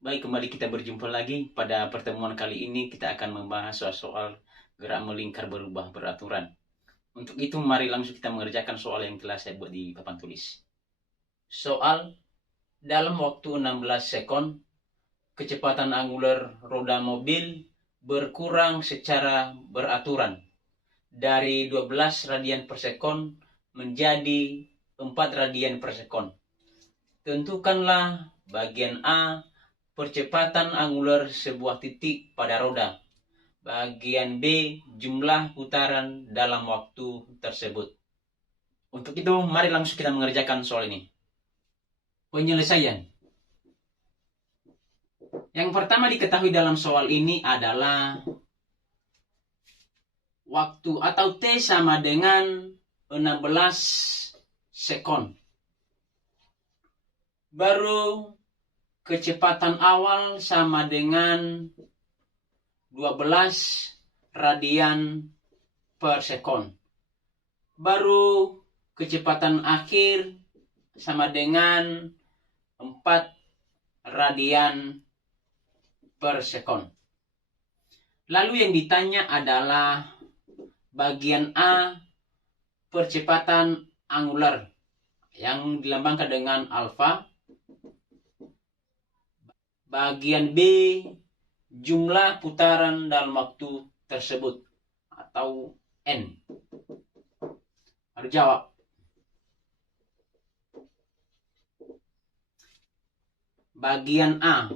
Baik, kembali kita berjumpa lagi. Pada pertemuan kali ini kita akan membahas soal-soal gerak melingkar berubah beraturan. Untuk itu mari langsung kita mengerjakan soal yang telah saya buat di papan tulis. Soal: dalam waktu 16 sekon, kecepatan angular roda mobil berkurang secara beraturan dari 12 radian per sekon menjadi 4 radian per sekon. Tentukanlah bagian A, percepatan angular sebuah titik pada roda. Bagian B, jumlah putaran dalam waktu tersebut. Untuk itu, mari langsung kita mengerjakan soal ini. Penyelesaian. Yang pertama diketahui dalam soal ini adalah waktu atau T sama dengan 16 sekon. Baru kecepatan awal sama dengan 12 radian per sekon. Baru kecepatan akhir sama dengan 4 radian per sekon. Lalu yang ditanya adalah bagian A, percepatan angular yang dilambangkan dengan alfa. Bagian B, jumlah putaran dalam waktu tersebut atau N. Harus jawab. Bagian A,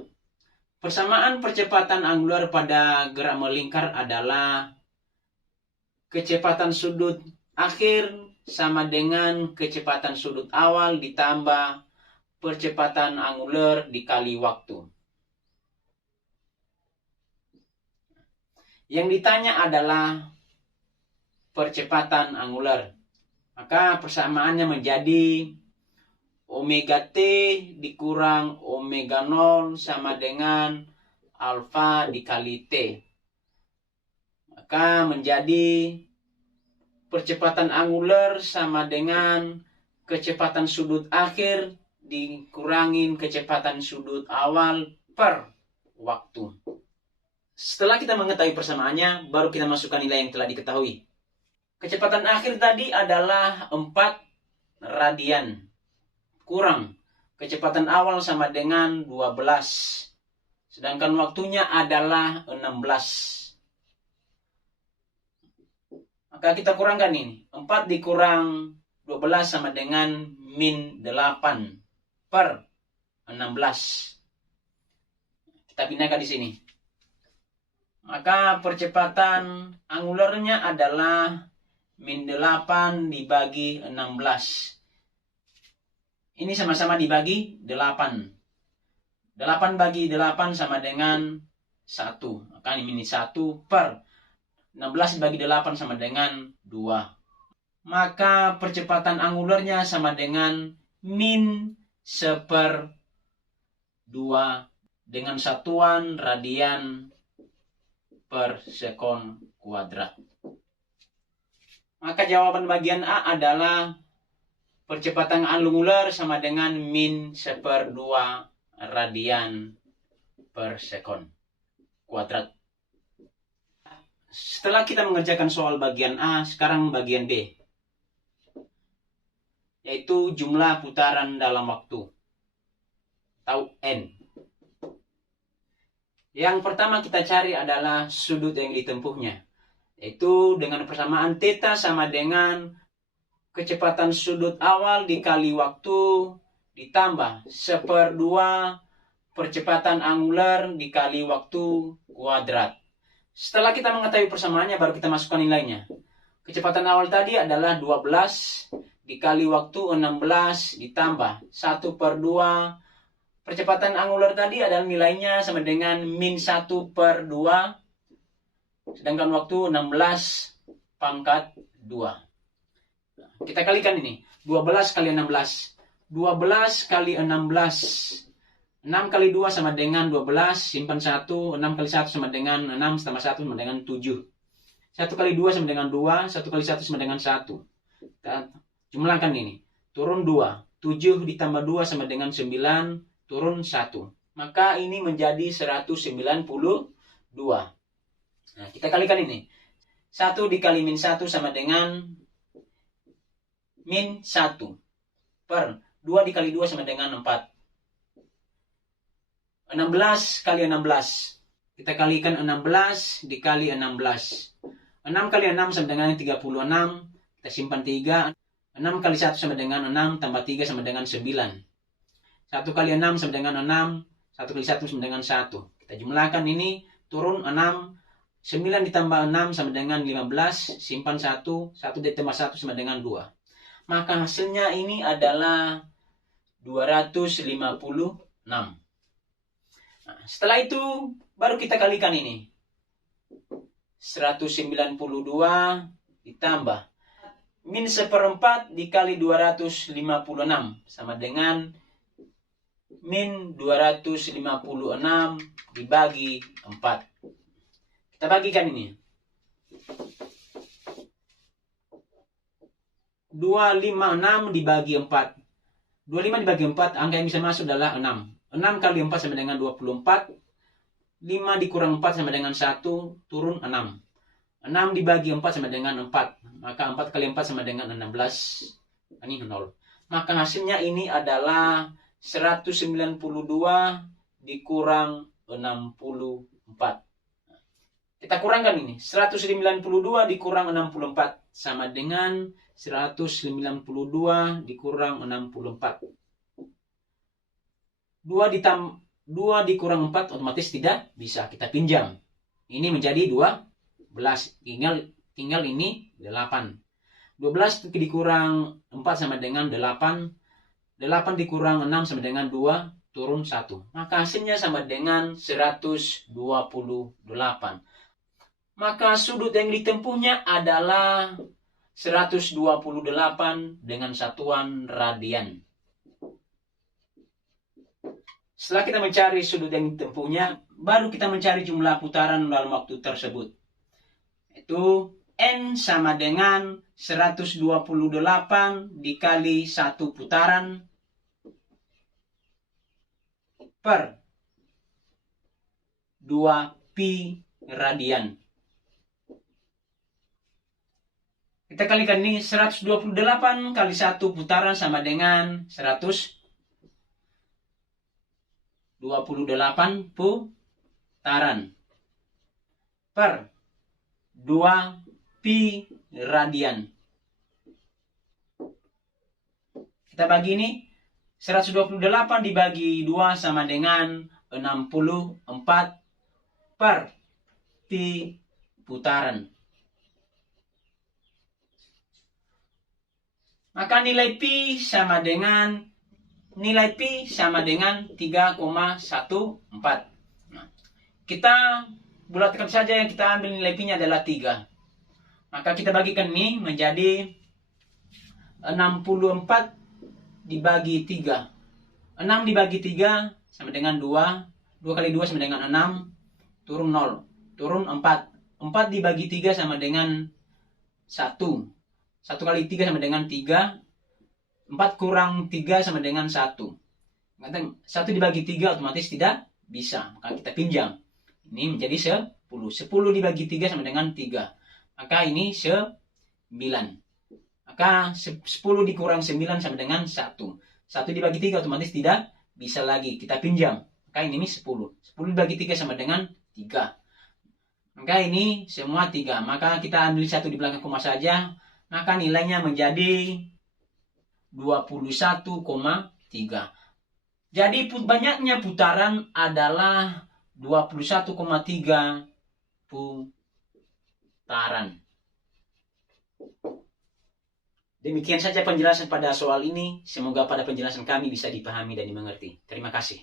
persamaan percepatan angular pada gerak melingkar adalah kecepatan sudut akhir sama dengan kecepatan sudut awal ditambah percepatan angular dikali waktu. Yang ditanya adalah percepatan angular. Maka persamaannya menjadi omega T dikurang omega 0 sama dengan alfa dikali T. Maka menjadi percepatan angular sama dengan kecepatan sudut akhir dikurangin kecepatan sudut awal per waktu. Setelah kita mengetahui persamaannya, baru kita masukkan nilai yang telah diketahui. Kecepatan akhir tadi adalah 4 radian. Kurang kecepatan awal sama dengan 12. Sedangkan waktunya adalah 16. Maka kita kurangkan ini. 4 dikurang 12 sama dengan min 8 per 16. Kita pindahkan di sini. Maka percepatan angularnya adalah min 8 dibagi 16. Ini sama-sama dibagi 8. 8 bagi 8 sama dengan 1. Maka ini min 1 per 16 dibagi 8 sama dengan 2. Maka percepatan angularnya sama dengan min 1/2 dengan satuan radian per sekon kuadrat. Maka jawaban bagian A adalah percepatan angular sama dengan min 1/2 radian per sekon kuadrat. Setelah kita mengerjakan soal bagian A, sekarang bagian B, yaitu jumlah putaran dalam waktu atau N. Yang pertama kita cari adalah sudut yang ditempuhnya, yaitu dengan persamaan theta sama dengan kecepatan sudut awal dikali waktu ditambah 1/2 percepatan angular dikali waktu kuadrat. Setelah kita mengetahui persamaannya, baru kita masukkan nilainya. Kecepatan awal tadi adalah 12 dikali waktu 16 ditambah 1/2. Percepatan angular tadi adalah nilainya sama dengan min 1/2. Sedangkan waktu 16 pangkat 2. Kita kalikan ini. 12 kali 16. 12 kali 16. 6 kali 2 sama dengan 12. Simpan 1. 6 kali 1 sama dengan 6. Tambah 1 sama dengan 7. 1 kali 2 sama dengan 2. 1 kali 1 sama dengan 1. Kita jumlahkan ini. Turun 2. 7 ditambah 2 sama dengan 9. Turun 1. maka ini menjadi 192. Nah, kita kalikan ini. 1 dikali min 1 sama dengan min 1. Per 2 dikali 2 sama dengan 4. 16 kali 16. Kita kalikan 16 dikali 16. 6 kali 6 sama dengan 36. Kita simpan 3. 6 kali 1 sama dengan 6. Tambah 3 sama dengan 9. 1 kali 6 sama dengan 6. 1 kali 1 sama dengan 1. Kita jumlahkan ini. Turun 6. 9 ditambah 6 sama dengan 15. Simpan 1. 1 ditambah 1 sama dengan 2. Maka hasilnya ini adalah 256. Nah, setelah itu baru kita kalikan ini. 192 ditambah min 1/4 dikali 256 sama dengan min 256 dibagi 4. Kita bagikan ini. 256 dibagi 4. 25 dibagi 4, angka yang bisa masuk adalah 6. 6 kali 4 sama dengan 24. 5 dikurang 4 sama dengan 1, turun 6. 6 dibagi 4 sama dengan 4. Maka 4 kali 4 sama dengan 16. Ini 0. Maka hasilnya ini adalah 192 dikurang 64. Kita kurangkan ini. 192 dikurang 64 sama dengan 192 dikurang 64. 2 dikurang 4 otomatis tidak bisa, kita pinjam. Ini menjadi 12. Tinggal ini 8. 12 dikurang 4 sama dengan 8. 8 dikurang 6 sama dengan 2, turun 1. Maka hasilnya sama dengan 128. Maka sudut yang ditempuhnya adalah 128 dengan satuan radian. Setelah kita mencari sudut yang ditempuhnya, baru kita mencari jumlah putaran dalam waktu tersebut. Itu N sama dengan 128 dikali 1 putaran per 2 pi radian. Kita kalikan ini 128 kali 1 putaran sama dengan 128 putaran per 2 pi radian. Kita bagi ini 128 dibagi 2 sama dengan 64 per pi putaran. Maka nilai pi sama dengan 3,14. Nah, kita bulatkan saja, yang kita ambil nilai pi-nya adalah 3. Maka kita bagikan ini menjadi 64 dibagi 3. 6 dibagi 3 sama dengan 2. 2 kali 2 sama dengan 6. Turun 0. Turun 4. 4 dibagi 3 sama dengan 1. 1 kali 3 sama dengan 3. 4 kurang 3 sama dengan 1. 1 dibagi 3 otomatis tidak bisa. Maka kita pinjam. Ini menjadi 10. 10 dibagi 3 sama dengan 3. Maka ini 9. Maka 10 dikurang 9 sama dengan 1. 1 dibagi 3 otomatis tidak bisa lagi. Kita pinjam. Maka ini 10. 10 dibagi 3 sama dengan 3. Maka ini semua 3. Maka kita ambil 1 di belakang koma saja. Maka nilainya menjadi 21,3. Jadi banyaknya putaran adalah 21,3 putaran. Demikian saja penjelasan pada soal ini. Semoga pada penjelasan kami bisa dipahami dan dimengerti. Terima kasih.